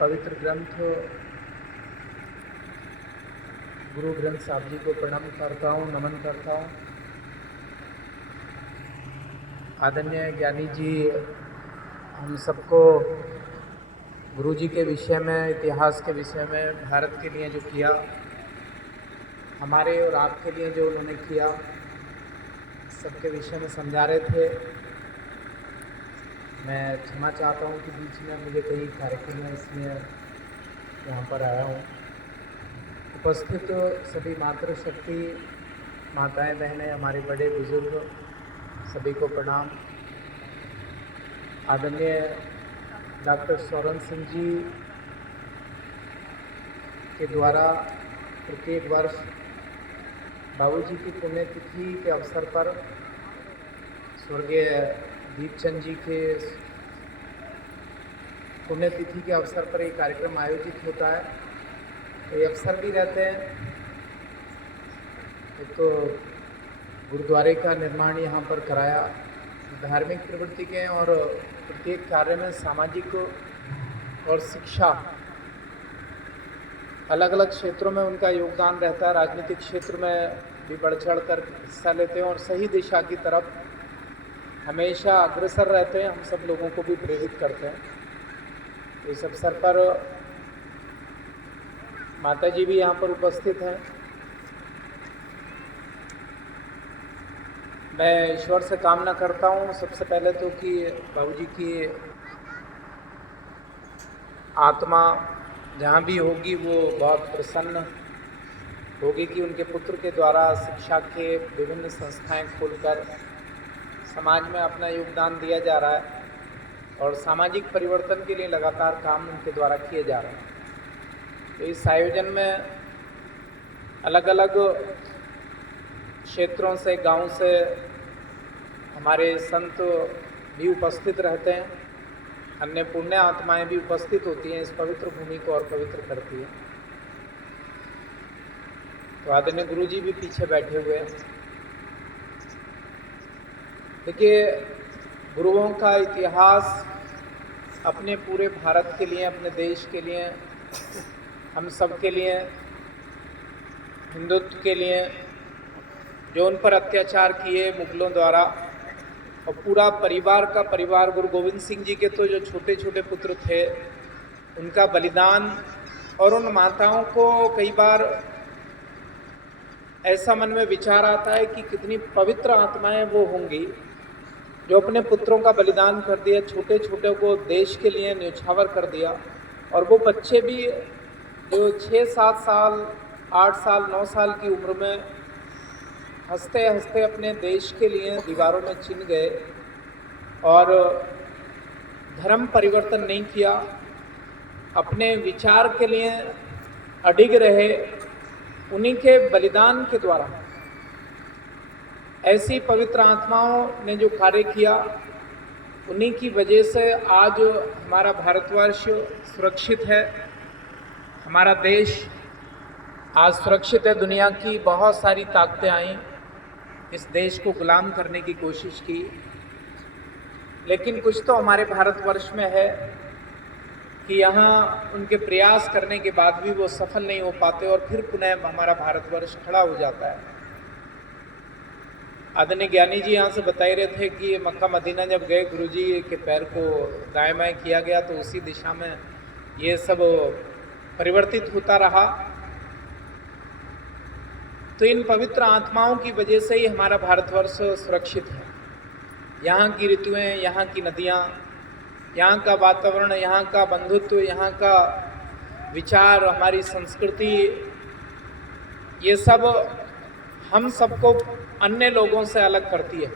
पवित्र ग्रंथ गुरु ग्रंथ साहब जी को प्रणाम करता हूँ, नमन करता हूँ। आदरणीय ज्ञानी जी हम सबको गुरु जी के विषय में, इतिहास के विषय में, भारत के लिए जो किया, हमारे और आपके लिए जो उन्होंने किया, सबके विषय में समझा रहे थे। मैं क्षमा चाहता हूँ कि बीच में मुझे कई कार्यक्रम है, इसलिए यहाँ पर आया हूँ। उपस्थित सभी मातृशक्ति माताएं, बहनें, हमारे बड़े बुजुर्ग, सभी को प्रणाम। आदरणीय डॉक्टर सौरन सिंह जी के द्वारा प्रत्येक वर्ष बाबूजी की पुण्यतिथि के अवसर पर स्वर्गीय दीपचंद जी के पुण्यतिथि के अवसर पर एक कार्यक्रम आयोजित होता है। तो ये अवसर भी रहते हैं। एक तो गुरुद्वारे का निर्माण यहाँ पर कराया, धार्मिक प्रवृत्ति के और प्रत्येक कार्य में सामाजिक और शिक्षा, अलग अलग क्षेत्रों में उनका योगदान रहता है। राजनीतिक क्षेत्र में भी बढ़ चढ़ कर हिस्सा लेते हैं और सही दिशा की तरफ हमेशा अग्रसर रहते हैं। हम सब लोगों को भी प्रेरित करते हैं। तो इस अवसर पर माता जी भी यहाँ पर उपस्थित हैं। मैं ईश्वर से कामना करता हूँ सबसे पहले तो कि बाबूजी की आत्मा जहाँ भी होगी वो बहुत प्रसन्न होगी कि उनके पुत्र के द्वारा शिक्षा के विभिन्न संस्थाएं खोलकर समाज में अपना योगदान दिया जा रहा है और सामाजिक परिवर्तन के लिए लगातार काम उनके द्वारा किए जा रहे हैं। तो इस आयोजन में अलग अलग क्षेत्रों से, गांव से हमारे संत भी उपस्थित रहते हैं। अन्य पुण्य आत्माएं भी उपस्थित होती हैं, इस पवित्र भूमि को और पवित्र करती है। तो आदरणीय गुरु जी भी पीछे बैठे हुए हैं। देखिए, गुरुओं का इतिहास अपने पूरे भारत के लिए, अपने देश के लिए, हम सब के लिए, हिंदुत्व के लिए, जो उन पर अत्याचार किए मुगलों द्वारा, और पूरा परिवार का परिवार, गुरु गोविंद सिंह जी के तो जो छोटे छोटे पुत्र थे उनका बलिदान, और उन माताओं को कई बार ऐसा मन में विचार आता है कि कितनी पवित्र आत्माएं वो होंगी जो अपने पुत्रों का बलिदान कर दिया, छोटे छोटे को देश के लिए न्यौछावर कर दिया। और वो बच्चे भी जो 6-7 साल, 8 साल, 9 साल की उम्र में हंसते हंसते अपने देश के लिए दीवारों में चिन गए और धर्म परिवर्तन नहीं किया, अपने विचार के लिए अडिग रहे। उन्हीं के बलिदान के द्वारा ऐसी पवित्र आत्माओं ने जो कार्य किया, उन्हीं की वजह से आज हमारा भारतवर्ष सुरक्षित है, हमारा देश आज सुरक्षित है। दुनिया की बहुत सारी ताकतें आई, इस देश को गुलाम करने की कोशिश की, लेकिन कुछ तो हमारे भारतवर्ष में है कि यहाँ उनके प्रयास करने के बाद भी वो सफल नहीं हो पाते और फिर पुनः हमारा भारतवर्ष खड़ा हो जाता है। आदरणीय ज्ञानी जी यहाँ से बता रहे थे कि मक्का मदीना जब गए, गुरुजी के पैर को दाएं बाएं किया गया तो उसी दिशा में ये सब परिवर्तित होता रहा। तो इन पवित्र आत्माओं की वजह से ही हमारा भारतवर्ष सुरक्षित है। यहाँ की ऋतुएं, यहाँ की नदियाँ, यहाँ का वातावरण, यहाँ का बंधुत्व, यहाँ का विचार, हमारी संस्कृति, ये सब हम सबको अन्य लोगों से अलग करती है।